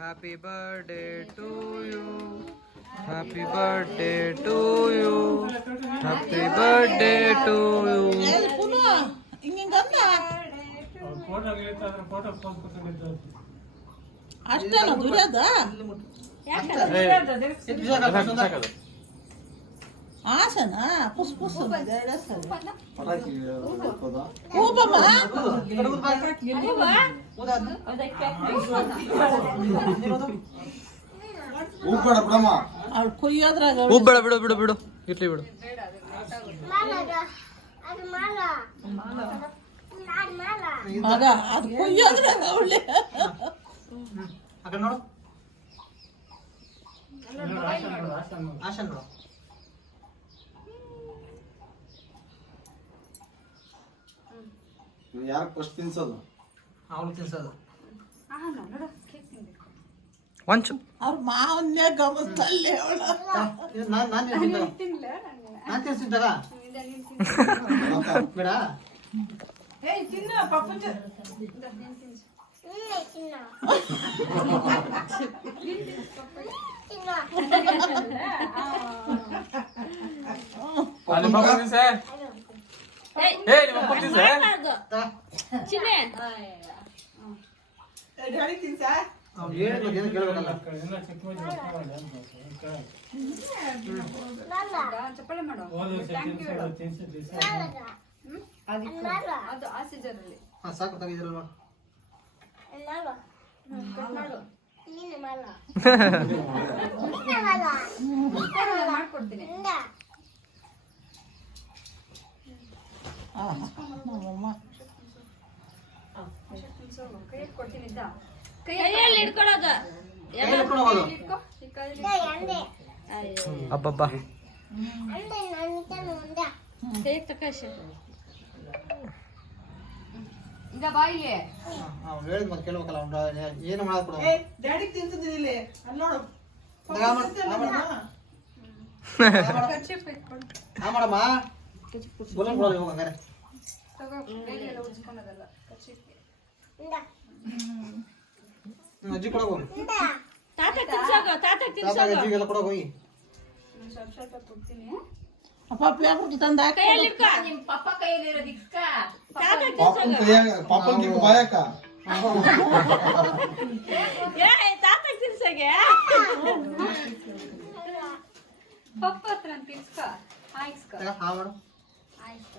Happy birthday to you. Happy birthday to you. Happy birthday to you. ಅಷ್ಟೇನ ದುರ್ಯೋದ ಆಸನ ಪುಸ್ ಪುಸ್ ಅವ್ಳು ಕೊಯ್ಯೋದ್ರಾಗ ಬಿಡು ಬಿಡು ಬಿಡು ಬಿಡು ಇರ್ಲಿ ಬಿಡು. ಮಗ ಅದು ಕೊಯ್ಯೋದ್ರಾಗ ಅವಳೆ ಯಾರು ಫಸ್ಟ್ ತಿನ್ಸೋದು? ಅವಳು ತಿನ್ಸೋದು. ಒಂಚು ಅವ್ರ ಮಾವನ್ನೇ ಗಮನಿಸ್ತಲ್ಲೇ ಅವಳು ನಾನು ತಿನ್ಸಿದ್ದಾಗ ಬೇಡ ಅವ್ನು ಹೇಳಿದ್ರು ಏನು ಕೇಳ್ಬೇಕಲ್ಲ. ಸಾಕು ತೆಗಿದಿರಲ್ವಾ? ಅಬ್ಬಬ್ಬಾ ಅವ್ನು ಹೇಳಿದ್ ಮತ್ತೆ ಕೇಳ್ಬೇಕಲ್ಲ. ಅವ್ನು ಏನು ಮಾಡಕ್ ಡ್ಯಾಡಿಗೆ ತಿಂತಿದ್ದೀನಿ ನೋಡು ಮಾಡಮ್ಮ ಗುಲಾಬ್ ಕೊಡೋದು ಇವಾಗ ಹಂಗಾರೆ. ಅಜ್ಜಿ ಕೊಡೋದು ಅಜ್ಜಿಗೆಲ್ಲ ಕೊಡೋದು ಹೋಗಿ. ಪಪ್ಪ ಯಾಕೆ ತಂದ ಪಾಪನ್ ಬಾಯಕ ಪಪ್ಪ ಹತ್ರ ತಿನ್ಸ್ಕ ಆಯ್ಸ್ಕ ಹಾ ಮಾಡು. ಆಯ್ಸ್ಕ